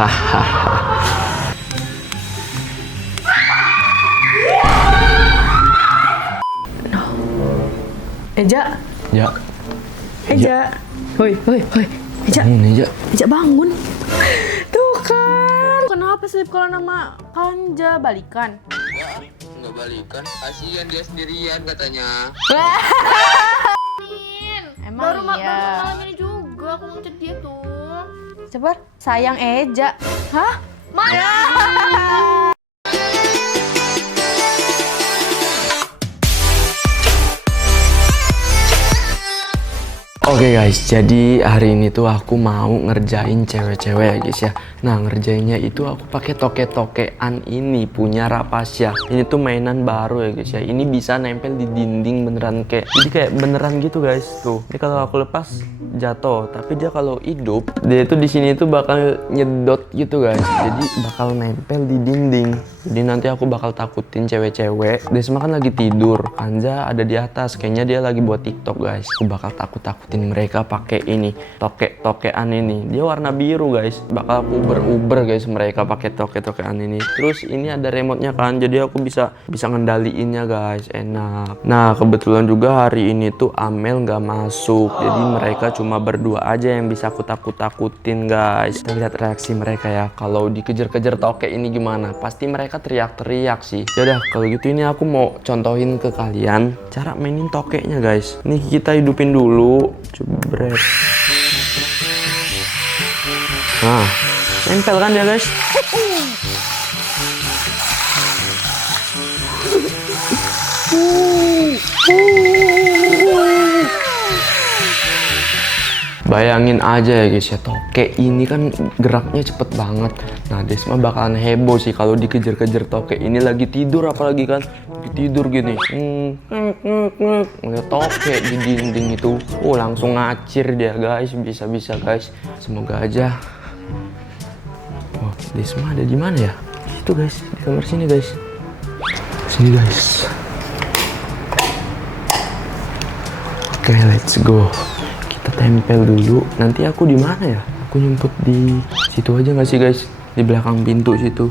Eja. Ya. Eja. Hoi. Eja. Bangun, Eja. Eja bangun. Tuh kan. Kenapa Slip kalau nama Kanja balikan? Nggak balikan, kasihan dia sendirian katanya. Emang Baru iya. malam ini juga aku ngechat dia tuh. Coba sayang Eja. Hah? Mana? Oke guys, jadi hari ini tuh aku mau ngerjain cewek-cewek ya guys ya. Nah, ngerjainnya itu aku pakai toke-tokean ini punya Rapasya. Ini tuh mainan baru ya guys ya. Ini bisa nempel di dinding beneran jadi kayak beneran gitu guys tuh. Ini kalau aku lepas jatuh, tapi dia kalau hidup dia tuh di sini tuh bakal nyedot gitu guys. Jadi bakal nempel di dinding. Jadi nanti aku bakal takutin cewek-cewek. Desma kan lagi tidur, Kanja ada di atas. Kayaknya dia lagi buat TikTok guys. Aku bakal takutin mereka pakai ini tokean ini. Dia warna biru guys. Bakal aku uber guys mereka pakai tokean ini. Terus ini ada remote-nya kan. Jadi aku bisa ngendaliinnya guys. Enak. Nah kebetulan juga hari ini tuh Amel nggak masuk. Jadi mereka cuma berdua aja yang bisa aku takutin guys. Kita lihat reaksi mereka ya. Kalau dikejar-kejar toke ini gimana? Pasti mereka teriak-teriak sih. Yaudah kalau gitu ini aku mau contohin ke kalian cara mainin tokeknya guys. Nih kita hidupin dulu. Jebret. Nah, nempel kan ya guys. Bayangin aja ya guys ya, toke ini kan geraknya cepet banget. Nah Desma bakalan heboh sih kalau dikejar-kejar toke ini lagi tidur, apalagi kan lagi tidur gini. Ngeliat toke di dinding itu, langsung ngacir dia guys, bisa-bisa guys. Semoga aja. Oh, Desma ada di mana ya? Itu guys, di kamar sini guys. Sini guys. Oke, let's go. Kita tempel dulu. Nanti aku di mana ya? Aku nyemput di situ aja nggak sih guys? Di belakang pintu situ.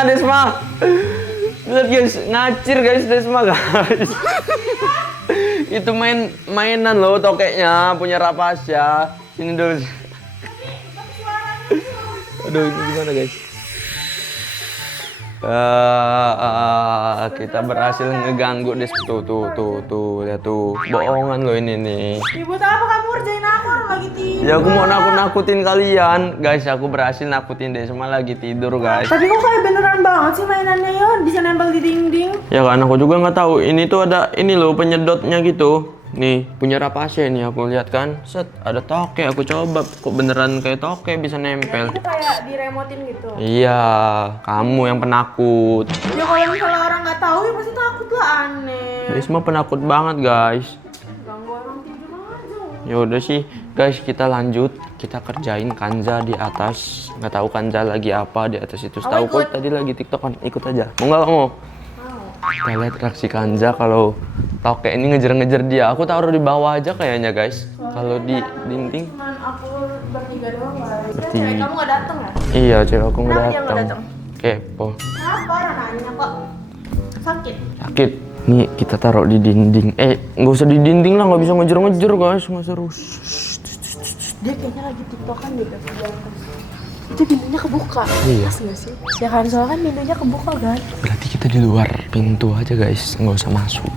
Desma. Lihat guys, ngacir guys Desma guys. Itu mainan loh tokeknya punya Rapasya. Sini dulu. Aduh, ini gimana guys? Kita berhasil ngeganggu Des. Tuh, lihat tuh. Bohongan loh ini nih. Buat apa kamu ngerjain aku? Orang lagi tidur. Ya aku mau nakutin kalian. Guys, aku berhasil nakutin Desma lagi tidur guys. Tapi kok kayak beneran banget sih mainannya ya? Bisa nempel di dinding. Ya kan aku juga nggak tahu. Ini tuh ada ini loh penyedotnya gitu. Nih punya Rapasya ini aku lihat kan. Set ada toke. Aku coba kok beneran kayak toke bisa nempel. Itu kayak diremotin gitu. Iya, kamu yang penakut. Ya kalau misalnya orang nggak tahu ya pasti takut lah, aneh. Desma penakut banget guys. Ganggu orang tidur aja. Ya udah sih guys, kita lanjut. Kita kerjain Kanja di atas. Nggak tahu Kanja lagi apa di atas itu. Tahu kok tadi lagi TikTokan. Ikut aja. Mau nggak kamu? Kita lihat reaksi Kanja kalau toke ini ngejar-ngejar dia. Aku taruh di bawah aja kayaknya guys. Kalau di dinding. Cuman aku bertiga doang guys. Bertiga. Cewek kamu nggak dateng ya? Iya, cewek aku nggak Kenapa dia nggak datang. datang? Kepo. Kenapa orang nanya kok? Sakit? Sakit. Nih kita taruh di dinding. Nggak usah di dinding lah, nggak bisa ngejar-ngejar guys. Nggak seru. Dia kayaknya lagi tiktokan di atas. Itu pintunya kebuka. Iya. Pas nggak sih? Ya kan, soalnya kan pintunya kebuka kan? Berarti kita di luar pintu aja guys, nggak usah masuk.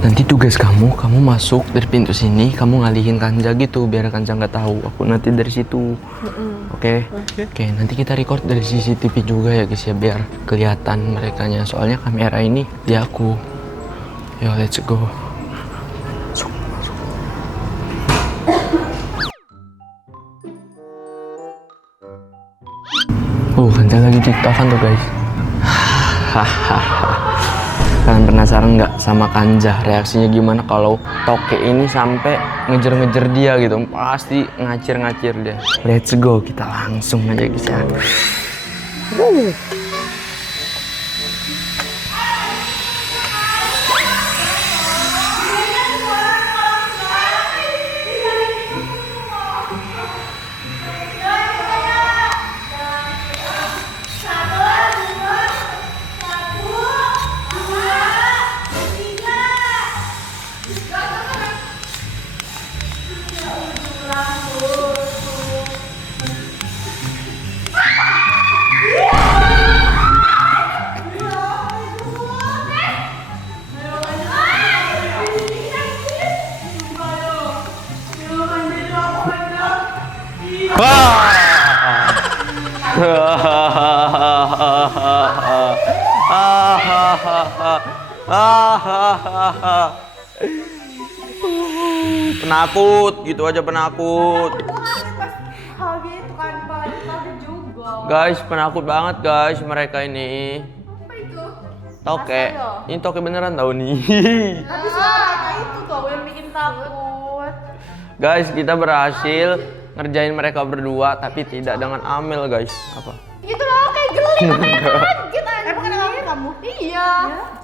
Nanti tugas kamu masuk dari pintu sini, kamu ngalihin Kanja gitu biar Kanja nggak tahu. Aku nanti dari situ. Oke. Nanti kita record dari CCTV juga ya guys ya biar kelihatan merekanya. Soalnya kamera ini di aku. Yo let's go. Kanja lagi TikTokan tuh guys. Kalian penasaran nggak sama Kanja? Reaksinya gimana kalau Toke ini sampai ngejar-ngejar dia gitu? Pasti ngacir-ngacir dia. Let's go, kita langsung aja guys ya. Penakut gitu aja, penakut. Guys, penakut banget guys mereka ini. Toke, ini Toke beneran tau nih. Tapi sebenarnya itu tuh yang bikin takut. Guys, kita berhasil ngerjain mereka berdua tapi tidak dengan Amel guys. Apa? Gitu loh, kayak geli makanya kaget anjir. Emang kenapa kamu? Iya.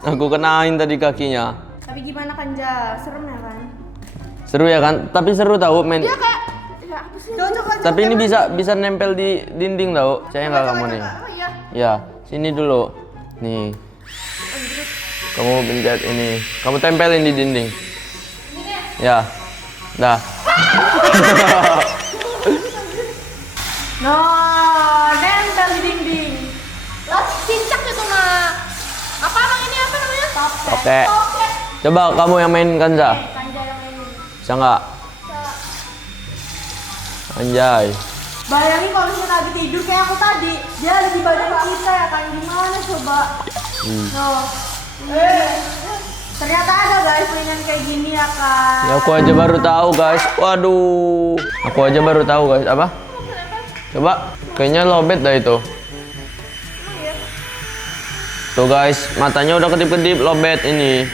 Aku kenain tadi kakinya. Tapi gimana Kanja? Serem ya kan? Seru ya kan? Tapi seru tahu main. Dia kayak ya apa sih? Coba. Tapi ini bisa nempel di dinding tahu. Saya nggak kamu nih. Oh iya. Ya, sini dulu. Nih. Kamu pencet ini. Kamu tempelin di dinding. Ya. Dah. No, nempel di dinding. Lah, cincak itu mah. Apa emang ini apa namanya? Oke. Coba kamu yang main Kanja. Kanja yang mainin. Bisa nggak? Anjay. Bayangin kalau misalnya lagi tidur kayak aku tadi, dia ada di badan kita ya kan, gimana coba? No. Ternyata ada guys mainan kayak gini ya kan. Ya aku aja baru tahu guys. Waduh. Aku aja baru tahu guys. Apa? Coba. Kayaknya lobet dah itu. Tuh guys, matanya udah kedip-kedip, lobet ini.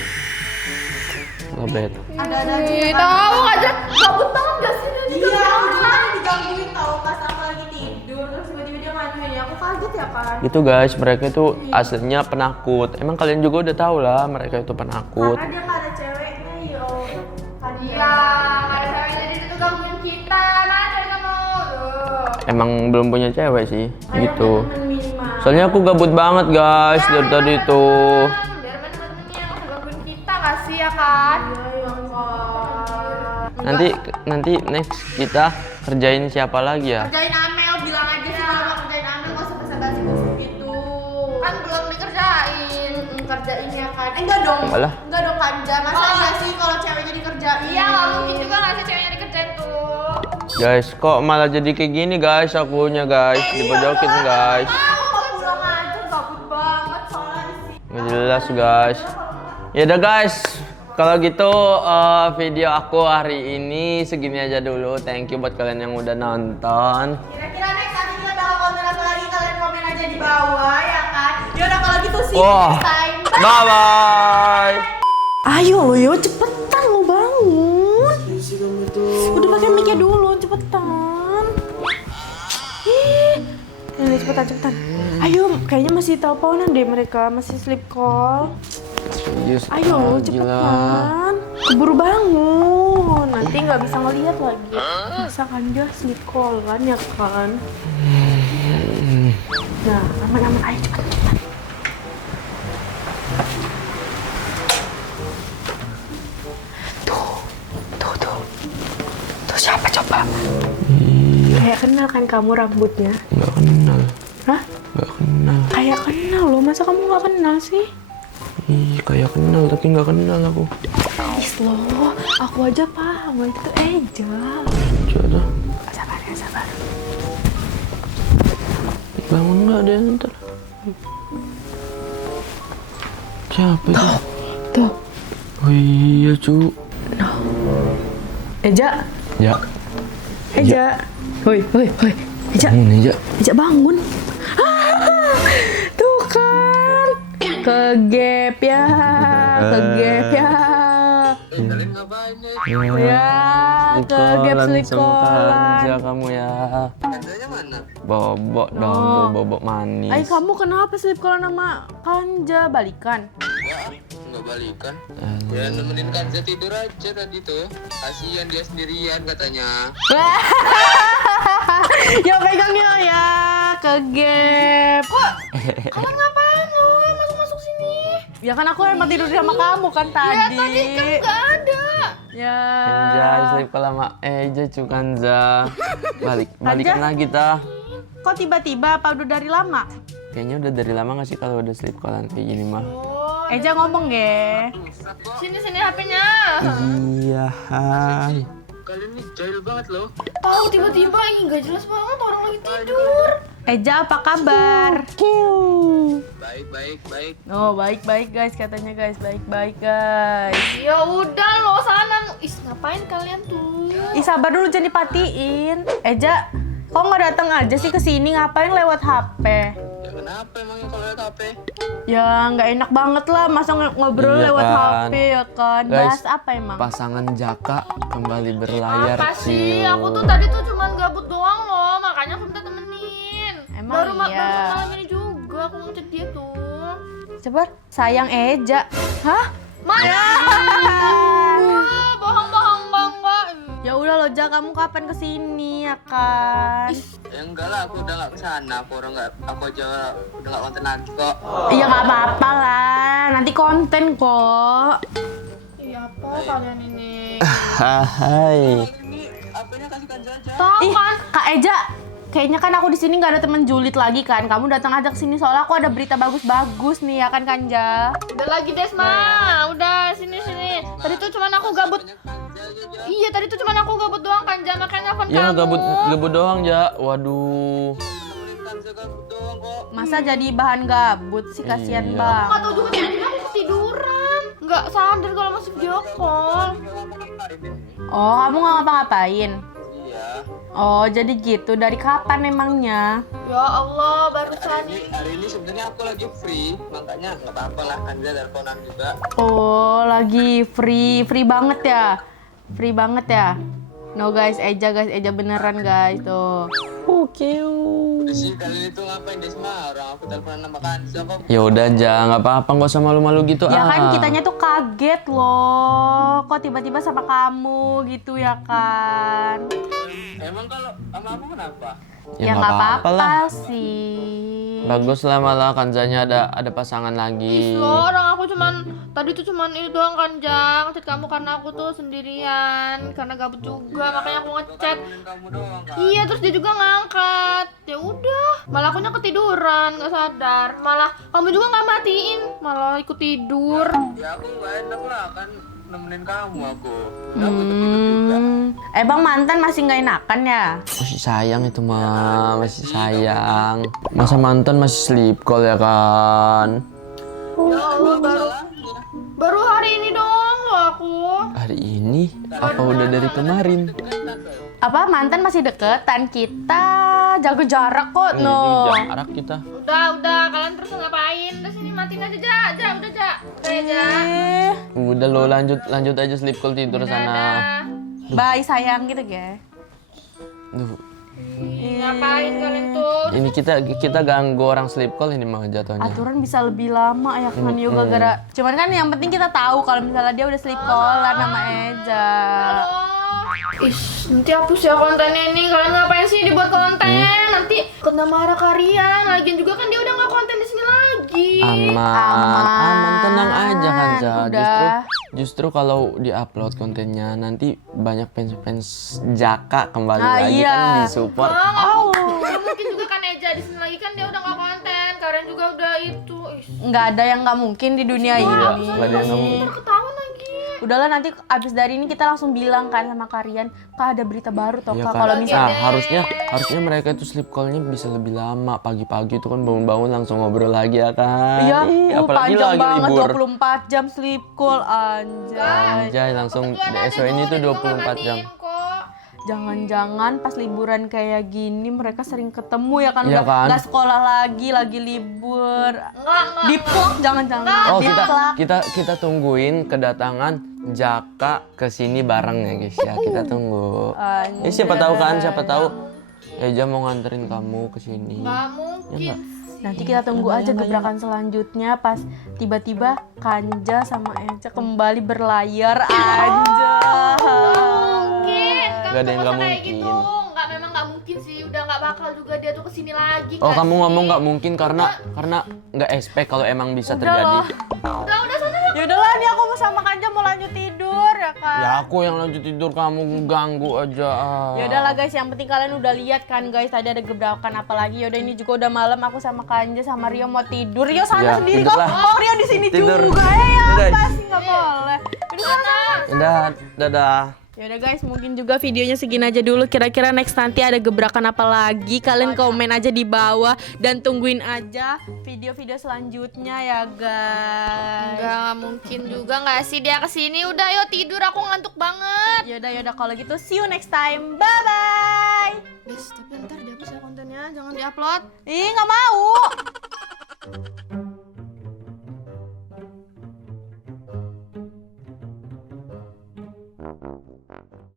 Lobet. Ada aja. Tahu aja, gabut banget gak sih? Iya, aku juga digangguin tau pas aku lagi tidur, terus tiba-tiba dia ngajuin ya, aku kaget ya kan. Itu guys, mereka itu aslinya penakut. Emang kalian juga udah tahu lah mereka itu penakut. Karena dia nggak ada ceweknya yo. Iya, nggak ada ceweknya jadi itu gangguin kita. Mana cewek kamu? Emang belum punya cewek sih, gitu. Temen minimal. Soalnya aku gabut banget guys dari tadi itu. Biar main sama temennya, nggak usah gangguin kita nggak sih ya kan? Iya, kan. Nanti next kita kerjain siapa lagi ya? Kerjain Amel, bilang aja sih kalau mau kerjain Amel nggak usah basa-basi gitu. Kan belum dikerjain. Kerjain ya kan? Enggak dong. Alah. Enggak dong Kanja. Masa iya sih kalau ceweknya dikerjain? Iya, nggak mungkin juga nggak sih ceweknya dikerjain tuh. Guys, kok malah jadi kayak gini guys akunya guys, dipojokin guys. Aku pulang aja gabut banget soalnya di sini. Nggak jelas guys. Ya udah guys, kalau gitu video aku hari ini segini aja dulu. Thank you buat kalian yang udah nonton. Kira-kira next nanti kita bakal komen apa lagi? Kalian komen aja di bawah ya kan? Yaudah kalau gitu sih Wah, next time. bye bye. Ayo lo yo, cepetan lo bangun. Udah pakai mic-nya dulu, cepetan. Ini cepetan. Ayo, kayaknya masih teleponan deh mereka, masih sleep call. Serius. Ayo, cepetan. Keburu bangun. Nanti nggak bisa ngeliat lagi. Masa kan dia sleep call kan ya kan? Nah, aman-aman. Ayo cepetan. Tuh siapa coba? Iya, Kayak kenal kan kamu rambutnya? nggak kenal. Hah? Nggak kenal. Kayak kenal loh, masa kamu nggak kenal sih? Ih, kayak kenal tapi nggak kenal aku. Is loh, aku aja paham, itu Eja. Coba. Sabar. Bangun nggak ada yang ntar. Siapa itu? Tuh. Oh iya cu. Eja. Ya. Eja. Hoi. Eja. Bangun aja. Eja bangun. Ah, tuh kan. Kegep ya, kegep ya. Kalian ngapain nih? Ya, kegep selikolan. Kanja kamu ya. Kanjanya mana? Bobok dong, Oh. bobok manis. Ay, kamu kenapa selip kalau nama Kanja balikan? Nggak balikan. Ya nemenin Kanza tidur aja tadi tuh. Kasihan dia sendirian katanya. Ya pegangnya ya, kegep. Kok? Kalian ngapain lo masuk-masuk sini? Ya kan aku emang tidur sama kamu kan tadi. Ya tadi kan nggak ada. Ya. Kanja, selip kalau sama Eja cu Kanja. Balikan lagi ta. Kok tiba-tiba apa udah dari lama? Kayaknya udah dari lama gak sih kalau udah sleep callan kayak gini mah? Oh, Eja ngomong ge. sini HP-nya. Iya, hai. Kalian ini jahil banget loh. Tahu tiba-tiba ih nggak jelas banget orang lagi tidur. Eja apa kabar? Baik. Oh baik-baik guys katanya guys, baik-baik guys. Ya udah lo sana. Ngapain kalian tuh? Ih sabar dulu jangan dipatiin. Eja, kok nggak datang aja sih ke sini? Ngapain lewat HP? Ya kenapa emangnya kalau lihat HP? Ya nggak enak banget lah masa ngobrol Iya lewat kan. HP ya kan. Guys, Bahas apa emang? Pasangan Jaka kembali berlayar. Apa sih? Ciu. Aku tuh tadi tuh cuman gabut doang loh, makanya aku minta temenin. Emang baru iya. baru malam ini juga aku ngechat dia tuh. Coba sayang Eja. Hah? Mana? Bohong bang. Ya udah loh Ja, kamu kapan kesini ya kan? Ya enggak lah, aku udah nggak kesana. Aku aja udah nggak konten lagi kok. Iya nggak apa-apa lah, nanti konten kok. Iya apa kalian ini? Hai. Ini HP-nya kasih Kanza aja. Tahu Ih, kan? Kak Eja, kayaknya kan aku di sini nggak ada temen julid lagi kan? Kamu datang aja ke sini soalnya aku ada berita bagus-bagus nih ya kan Kanja? Udah lagi Desma, udah sini. Tadi tuh cuman aku gabut. Banyak Kanza aja. Iya tadi tuh cuman aku gabut doang kan Jam, makanya nelfon Ya kamu. gabut doang ya. Waduh. Nemenin Kanza gabut doang kok. Masa jadi bahan gabut sih, kasihan Iya. bang. Nggak tahu juga tadi aku ketiduran. Nggak sadar kalau masih video call. Oh, kamu nggak ngapa-ngapain? Iya. Oh, jadi gitu. Dari kapan emangnya? Ya Allah, barusan Hari ini sebenarnya aku lagi free, makanya nggak apa-apa lah Kanza teleponan juga. Oh, lagi free banget ya? Free banget ya? No guys, Eja beneran guys tuh. Oke. Udah sih kalian itu ngapain Desma? Orang aku teleponan sama Kanza kok. Ya udah aja, nggak apa-apa, nggak usah malu-malu gitu. Ya kan kitanya tuh kaget loh. Kok tiba-tiba sama kamu gitu ya kan? Emang kalau sama aku kenapa? Ya nggak apa-apa lah. sih. Bagus lah malah Kanzanya ada pasangan lagi. lo orang aku tadi tuh cuman itu doang kan Jang, ngechat kamu karena aku tuh sendirian, karena gabut juga makanya aku ngechat. Kamu doang kan? Iya terus dia juga ngangkat. Ya udah, malah akunya ketiduran nggak sadar. Malah kamu juga nggak matiin, malah ikut tidur. Ya aku nggak enak lah kan nemenin kamu aku. Udah aku ikut tidur juga. Bang mantan masih nggak enakan ya? Masih sayang itu mah, masih sayang. Masa mantan masih sleep call ya kan? Ya Allah, baru hari ini doang loh aku. Hari ini? Apa udah dari kemarin? Apa mantan masih deketan? Kita jaga jarak kok Ini no. jarak kita. Udah, kalian terus ngapain? Udah sini matiin aja, Ja, udah Ja. Kayak Ja. Udah lo lanjut aja sleep call tidur sana. Dadah. Bye sayang gitu ya. Duh, Ngapain kalian tuh? ini kita ganggu orang sleep call ini mah jatuhnya. Aturan bisa lebih lama ya kan yoga gara. Cuman kan yang penting kita tahu kalau misalnya dia udah sleep callan sama Eja. Nanti hapus ya kontennya ini. Kalian ngapain sih dibuat konten? Nanti kena marah kalian. Lagian juga kan dia udah nggak konten di sini lagi. Aman, tenang aja kan Ja. Udah. Justru kalau diupload kontennya nanti banyak fans Jaka kembali Ah, lagi iya. kan disupport. Nggak mungkin juga kan Eja di sini lagi kan dia udah nggak konten. Kalian juga udah itu. Nggak ada yang nggak mungkin di dunia ini. nggak ada yang nggak mungkin. Ketahuan lagi. Udahlah nanti abis dari ini kita langsung bilang kan sama kalian, Kak ada berita baru toh Iya Kak. kan? Kalau misalnya Nah, harusnya mereka itu sleep call-nya bisa lebih lama. Pagi-pagi itu kan bangun-bangun langsung ngobrol lagi ya kan. iya, Ih, apalagi panjang lagi banget libur. 24 jam sleep call anjay. Anjay, langsung Kebetulan SO ini aja tuh gue 24 jam. matiin kok. Jangan-jangan pas liburan kayak gini mereka sering ketemu ya kan? Iya kan? Nggak sekolah lagi libur. Enggak. Diplok jangan-jangan. Oh, Diplak. kita tungguin kedatangan Jaka ke sini bareng ya, guys ya. Kita tunggu. Ya, siapa tahu kan, siapa tahu Eja mau nganterin kamu ke sini. Nggak mungkin. Nanti kita tunggu aja gebrakan selanjutnya pas tiba-tiba Kanja sama Eja kembali berlayar aja. Mungkin. Nggak ada yang nggak kayak mungkin. gitu. Memang nggak mungkin sih. Udah nggak bakal juga dia tuh kesini lagi. Oh, nggak kamu sih? ngomong nggak mungkin karena nggak expect kalau emang bisa Udah terjadi. loh. Udah sana. Ya udahlah, nih aku sama Kanja mau lanjut tidur ya kan. Ya aku yang lanjut tidur, kamu ganggu aja. Ya udahlah guys, yang penting kalian udah lihat kan guys, tadi ada gebrakan apa lagi. Yaudah ini juga udah malam, aku sama Kanja sama Rio mau tidur. Rio sana Ya, sendiri tidur kok. lah. Oh, Rio di sini Tidur. juga ya. Udah. Apa sih nggak boleh. Udah sana. Udah, dadah. Yaudah guys, mungkin juga videonya segini aja dulu. Kira-kira next nanti ada gebrakan apa lagi? Kalian komen aja di bawah dan tungguin aja video-video selanjutnya ya guys. Nggak mungkin juga nggak sih dia kesini. Udah yuk tidur, aku ngantuk banget. Yaudah kalau gitu see you next time. Bye bye. Guys, tapi ntar dihapus ya kontennya, jangan diupload. Ih, nggak mau.